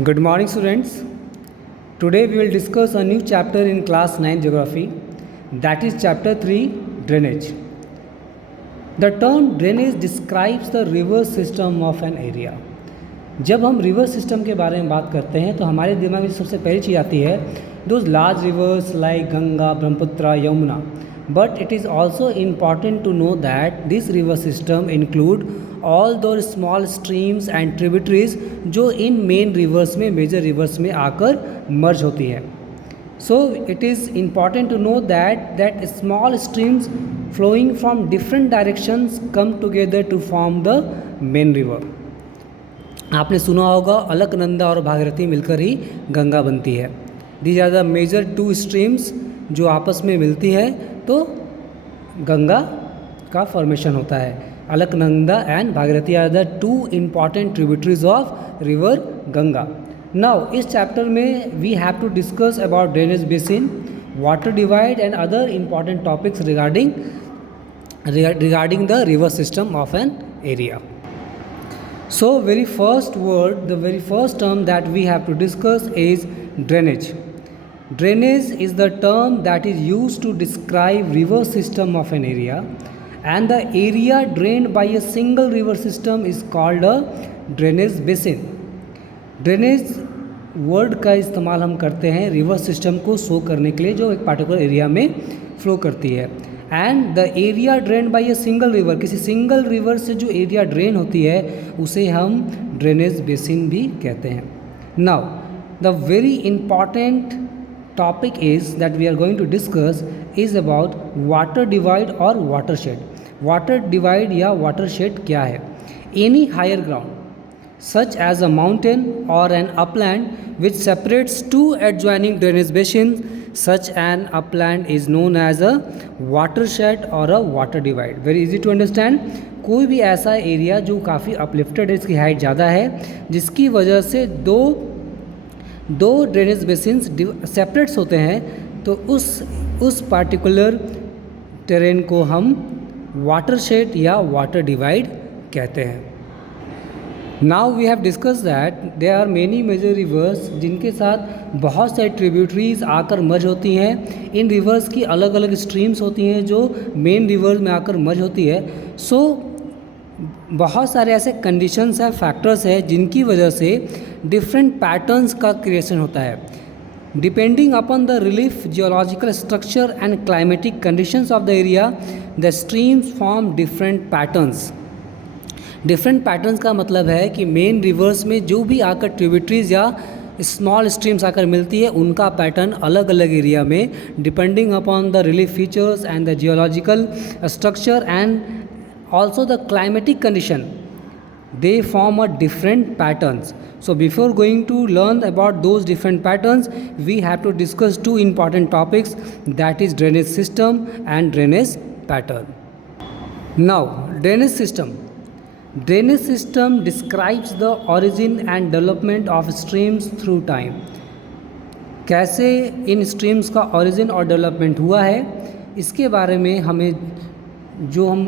Good morning, students. Today we will discuss a new chapter in class 9 geography, that is chapter 3 drainage. The term drainage describes the river system of an area. जब हम river system के बारे में बात करते हैं तो हमारे दिमाग में सबसे पहली चीज़ आती है those large reverse like Ganga, Brahmaputra, Yamuna. But it is also important to know that this river system include all those small streams and tributaries जो इन मेन रिवर्स में, मेजर रिवर्स में आकर मर्ज होती है. So it is important to know that small streams flowing from different directions come together to form the main river. आपने सुना होगा अलकनंदा और भागीरथी मिलकर ही गंगा बनती है. These are the major two streams जो आपस में मिलती है तो गंगा का फॉर्मेशन होता है. Alaknanda and Bhagirathi are the two important tributaries of river Ganga. Now इस चैप्टर में we have to discuss about drainage basin, water divide and other important topics regarding the river system of an area. So very first word, the very first term that we have to discuss is drainage. Drainage is the term that is used to describe river system of an area, and the area drained by a single river system is called a drainage basin. Drainage word का इस्तेमाल हम करते हैं river system को show करने के लिए जो एक पार्टिकुलर एरिया में फ्लो करती है. And the area drain by a single river, किसी सिंगल रिवर से जो एरिया ड्रेन होती है उसे हम ड्रेनेज बेसिन भी कहते हैं. Now the very important topic is that we are going to discuss is about water divide or watershed. Water divide या watershed क्या है? Any higher ground such as a mountain or an upland which separates two adjoining drainage basins, such an upland is known as a watershed or a water divide. Very easy to understand. कोई भी ऐसा area जो काफ़ी uplifted है, इसकी height ज़्यादा है, जिसकी वजह से दो ड्रेनेज बेसिन्स सेपरेट्स होते हैं, तो उस पार्टिकुलर टेरेन को हम वाटरशेड या वाटर डिवाइड कहते हैं. Now we have discuss that there are many major rivers जिनके साथ बहुत सारी ट्रिब्यूटरीज आकर मर्ज होती हैं. इन रिवर्स की अलग अलग स्ट्रीम्स होती हैं जो मेन रिवर्स में आकर मर्ज होती है. सो बहुत सारे ऐसे कंडीशंस हैं, फैक्टर्स हैं जिनकी वजह से डिफरेंट पैटर्न्स का क्रिएशन होता है. Depending upon the relief, geological structure and climatic conditions of the area, the streams form different patterns. Different patterns का मतलब है कि मेन रिवर्स में जो भी आकर ट्रिब्यूटरीज या स्मॉल स्ट्रीम्स आकर मिलती है उनका पैटर्न अलग अलग एरिया में depending upon the relief features and the geological structure and also the climatic condition, they form a different patterns. So before going to learn about those different patterns, we have to discuss two important topics, that is drainage system and drainage pattern. Now drainage system. Drainage system describes the origin and development of streams through time. कैसे इन streams का origin और development हुआ है, इसके बारे में हमें जो हम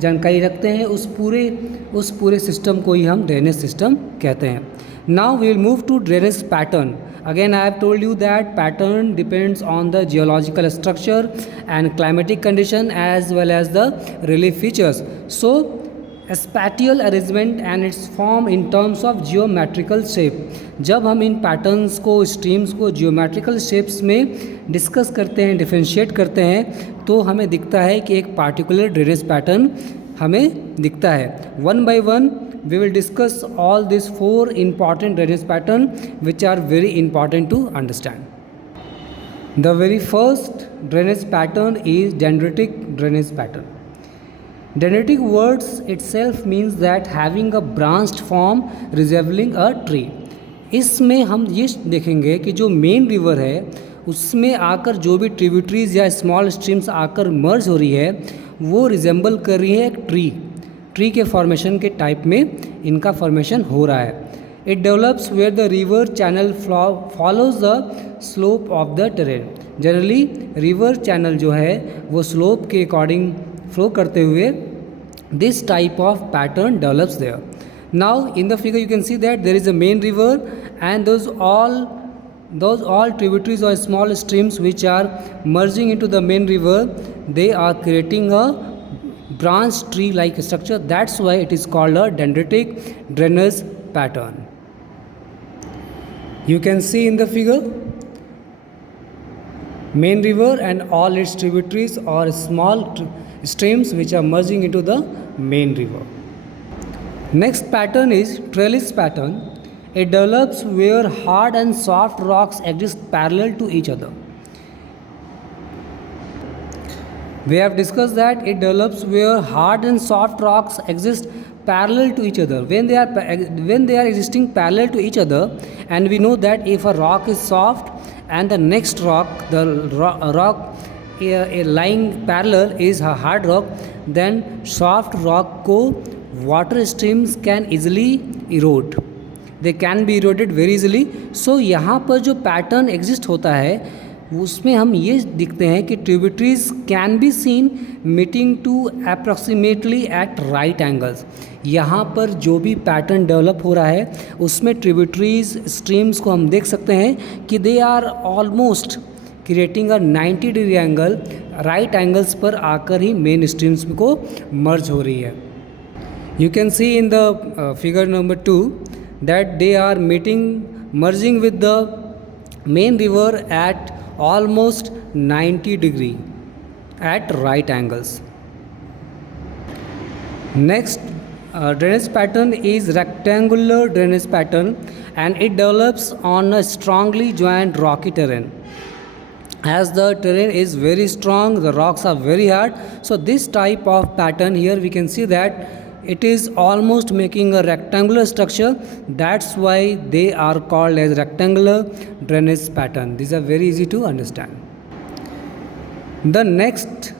जानकारी रखते हैं उस पूरे सिस्टम को ही हम ड्रेनेज सिस्टम कहते हैं. Now we will move to drainage pattern. Again I have told you that pattern depends on the geological structure and climatic condition as well as the relief features. So spatial arrangement and its form in terms of geometrical shape. जब हम इन patterns को, streams को geometrical shapes में discuss करते हैं, differentiate करते हैं, तो हमें दिखता है कि एक पार्टिकुलर ड्रेनेज पैटर्न हमें दिखता है. One by one we will discuss all these four important drainage pattern which are very important to understand. The very first drainage pattern is dendritic drainage pattern. Dendritic words itself means that having a branched form resembling a tree. इसमें हम ये देखेंगे कि जो main river है उसमें आकर जो भी ट्रिब्यूटरीज या स्मॉल स्ट्रीम्स आकर मर्ज हो रही है वो रिजेंबल कर रही है एक ट्री के फॉर्मेशन के टाइप में इनका फॉर्मेशन हो रहा है. It develops where the river channel follows the slope of the terrain. Generally river channel जो है वो स्लोप के अकॉर्डिंग फ्लो करते हुए this type of pattern develops there. Now in the figure you can see that there is a main river and those all tributaries or small streams which are merging into the main river, they are creating a branch tree like structure. That's why it is called a dendritic drainage pattern. You can see in the figure, main river and all its tributaries or small streams which are merging into the main river. Next pattern is trellis pattern. It develops where hard and soft rocks exist parallel to each other. We have discussed that it develops where hard and soft rocks exist parallel to each other. When they are existing parallel to each other, and we know that if a rock is soft and the next rock, rock lying parallel is a hard rock, then soft rock को water streams can easily erode. They can be eroded very easily. So यहाँ पर जो pattern exist होता है उसमें हम ये दिखते हैं कि tributaries can be seen meeting to approximately at right angles. यहाँ पर जो भी पैटर्न डेवलप हो रहा है उसमें ट्रिब्यूटरीज स्ट्रीम्स को हम देख सकते हैं कि they are almost creating a 90 degree angle, right angles पर आकर ही मेन स्ट्रीम्स को मर्ज हो रही है. You can see in the figure number 2 that they are merging with the main river at almost 90 degree at right angles. Next drainage pattern is rectangular drainage pattern, and it develops on a strongly joined rocky terrain. As the terrain is very strong, the rocks are very hard, so this type of pattern here we can see that it is almost making a rectangular structure. That's why they are called as rectangular drainage pattern. These are very easy to understand. The next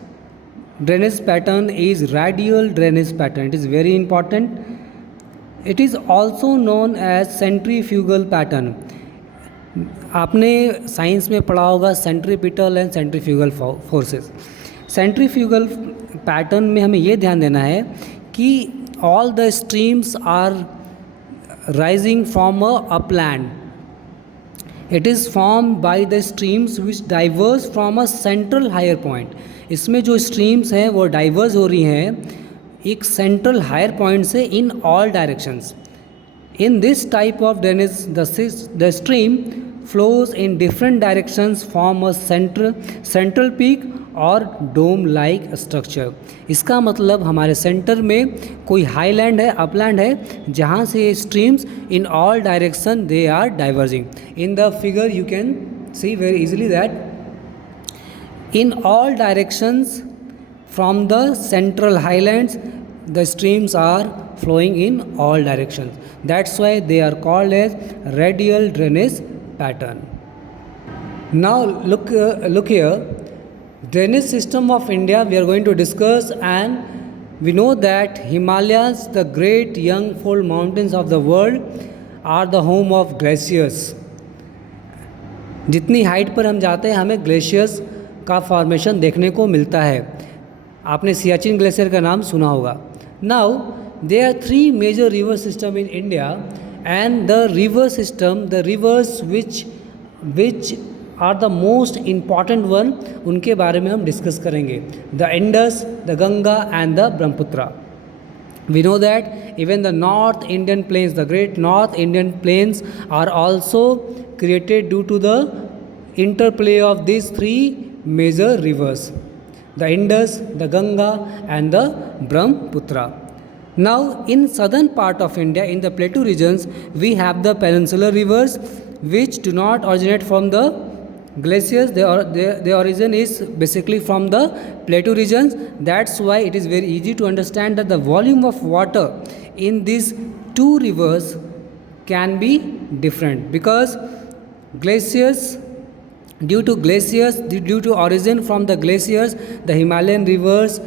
drainage pattern is radial drainage pattern. It is very important. It is also known as centrifugal pattern. आपने science में पढ़ा होगा centripetal and centrifugal forces. Centrifugal pattern में हमें ये ध्यान देना है कि all the streams are rising from a upland. It is formed by the streams which diverge from a central higher point. इसमें जो streams हैं वो diverge हो रही हैं एक central higher point से in all directions. In this type of drainage, the stream flows in different directions from a central peak और डोम लाइक स्ट्रक्चर. इसका मतलब हमारे सेंटर में कोई हाईलैंड है, अपलैंड है, जहाँ से streams in all direction they are diverging. In the figure you can see very easily that in all directions from the central highlands the streams are flowing in all directions. That's why they are called as radial drainage pattern. Now look here. Drainage system of India we are going to discuss, and we know that Himalayas, the great young fold mountains of the world, are the home of glaciers. जितनी height पर हम जाते हैं हमें glaciers का formation देखने को मिलता है. आपने सियाचिन ग्लेशियर का नाम सुना होगा. Now there are 3 major river system in India, and the river system, the rivers which are the most important one, उनके बारे में हम डिस्कस करेंगे. The Indus, the Ganga and the Brahmaputra. We know that even the North Indian plains, the great North Indian plains are also created due to the interplay of these 3 major rivers. The Indus, the Ganga and the Brahmaputra. Now in southern part of India, in the plateau regions, we have the peninsular rivers which do not originate from the glaciers. Their origin is basically from the plateau regions. That's why it is very easy to understand that the volume of water in these 2 rivers can be different, because due to origin from the glaciers, the Himalayan rivers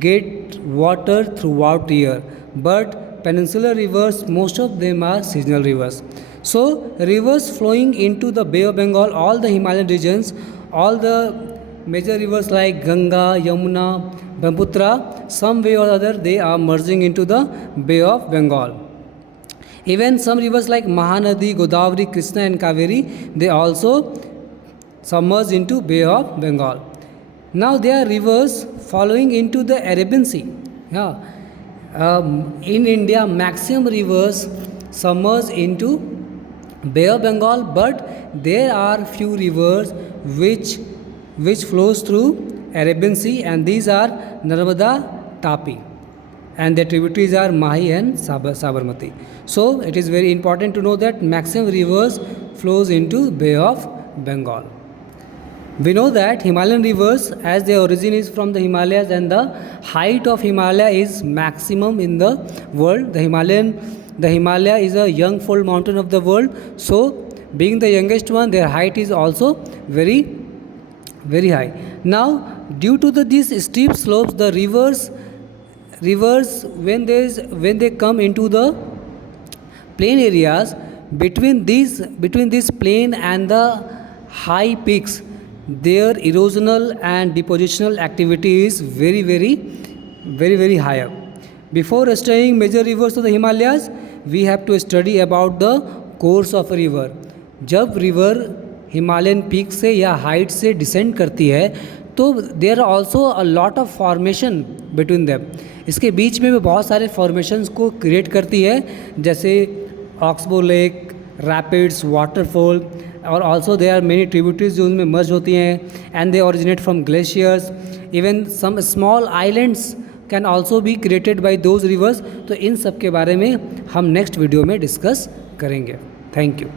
get water throughout the year, but peninsular rivers, most of them are seasonal rivers. So rivers flowing into the Bay of Bengal, all the Himalayan regions, all the major rivers like Ganga, Yamuna, Brahmaputra, some way or other they are merging into the Bay of Bengal. Even some rivers like Mahanadi, Godavari, Krishna and Kaveri, they also submerge into Bay of Bengal. Now there are rivers following into the Arabian Sea. In India, maximum rivers submerge into Bay of Bengal, but there are few rivers which flows through Arabian Sea, and these are Narmada, Tapi, and their tributaries are Mahi and Sabarmati. So it is very important to know that maximum rivers flows into Bay of Bengal. We know that Himalayan rivers, as their origin is from the Himalayas, and the height of Himalaya is maximum in the world. The Himalaya is a young fold mountain of the world. So being the youngest one, their height is also very, very high. Now due to these steep slopes, the rivers when they come into the plain areas, between this plain and the high peaks, their erosional and depositional activity is very, very, very, very higher. Before studying major rivers of the Himalayas, we have to study about the course of a river. जब river Himalayan peak से या height से descend करती है, तो there are also a lot of formation between them. इसके बीच में भी बहुत सारे फॉर्मेशंस को क्रिएट करती है, जैसे ऑक्सबो लेक, रैपिड्स, वाटरफॉल, और also there are many tributaries जो उनमें मर्ज होती हैं, and they originate from glaciers. Even some small islands can also be created by those rivers. तो इन सब के बारे में हम नेक्स्ट वीडियो में डिस्कस करेंगे. Thank you.